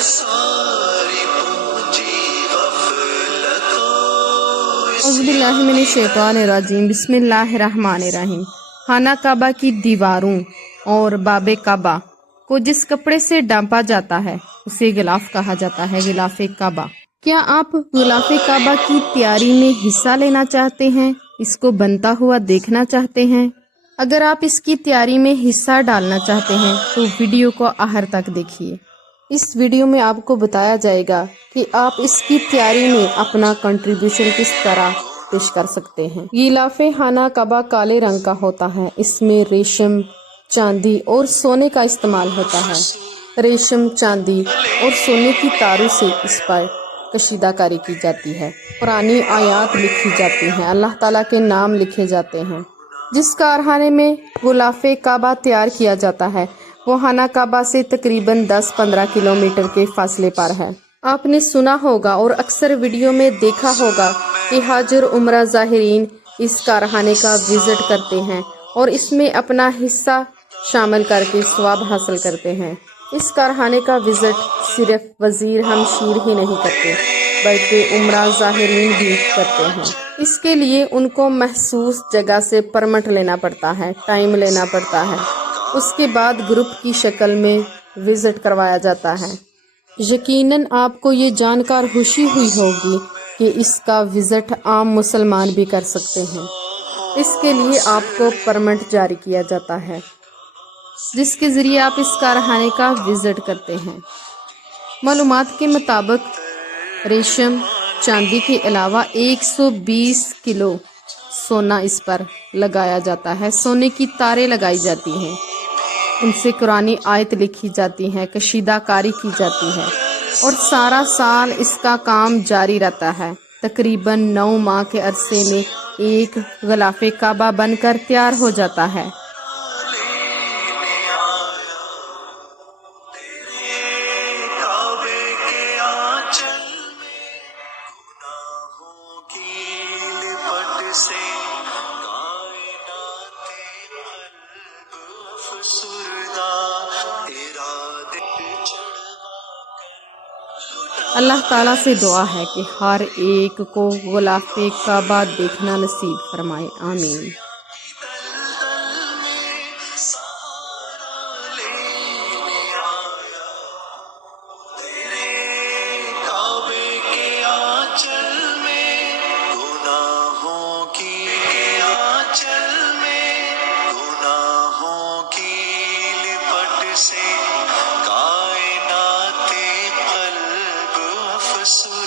औज़ुबिल्लाहिमिनश्शैतानिर्रजीम बिस्मिल्लाहिर्रहमानिर्रहीम। खाना काबा की दीवारों और बाबे काबा को जिस कपड़े से ढांपा जाता है उसे गिलाफ कहा जाता है, गिलाफ काबा। क्या आप गिलाफ काबा की तैयारी में हिस्सा लेना चाहते हैं, इसको बनता हुआ देखना चाहते हैं? अगर आप इसकी तैयारी में हिस्सा डालना चाहते हैं तो वीडियो को आखिर तक देखिए। इस वीडियो में आपको बताया जाएगा कि आप इसकी तैयारी में अपना कंट्रीब्यूशन किस तरह पेश कर सकते हैं। गिलाफे खाना काबा काले रंग का होता है। इसमें रेशम, चांदी और सोने का इस्तेमाल होता है। रेशम, चांदी और सोने की तारों से इस पर कशीदाकारी की जाती है। पुरानी आयात लिखी जाती हैं, अल्लाह ताला के नाम लिखे जाते हैं। जिस कारखाने में गिलाफे काबा तैयार किया जाता है वो खाना काबा से तकरीबन 10-15 किलोमीटर के फासले पर है। आपने सुना होगा और अक्सर वीडियो में देखा होगा कि हाजिर उम्रा ज़ाहिरीन इस कारखाने का विजिट करते हैं और इसमें अपना हिस्सा शामिल करके सवाब हासिल करते हैं। इस कारखाने का विजिट सिर्फ वजीर हमशीर ही नहीं करते बल्कि उम्रा ज़ाहिरीन भी करते हैं। इसके लिए उनको महसूस जगह से परमिट लेना पड़ता है, टाइम लेना पड़ता है। उसके बाद ग्रुप की शक्ल में विजिट करवाया जाता है। यकीनन आपको ये जानकर खुशी हुई होगी कि इसका विजिट आम मुसलमान भी कर सकते हैं। इसके लिए आपको परमिट जारी किया जाता है जिसके ज़रिए आप इस कारखाने का विजिट करते हैं। मालूमात के मुताबिक रेशम, चांदी के अलावा 120 किलो सोना इस पर लगाया जाता है। सोने की तारें लगाई जाती हैं, उनसे कुरानी आयत लिखी जाती हैं, कशीदाकारी की जाती है और सारा साल इसका काम जारी रहता है। तकरीबन 9 माह के अरसे में एक गिलाफे काबा बनकर तैयार हो जाता है। अल्लाह ताला से दुआ है कि हर एक को गिलाफे काबा देखना नसीब फरमाए, आमीन। से कायनाते क़ल्ब अफ़सोस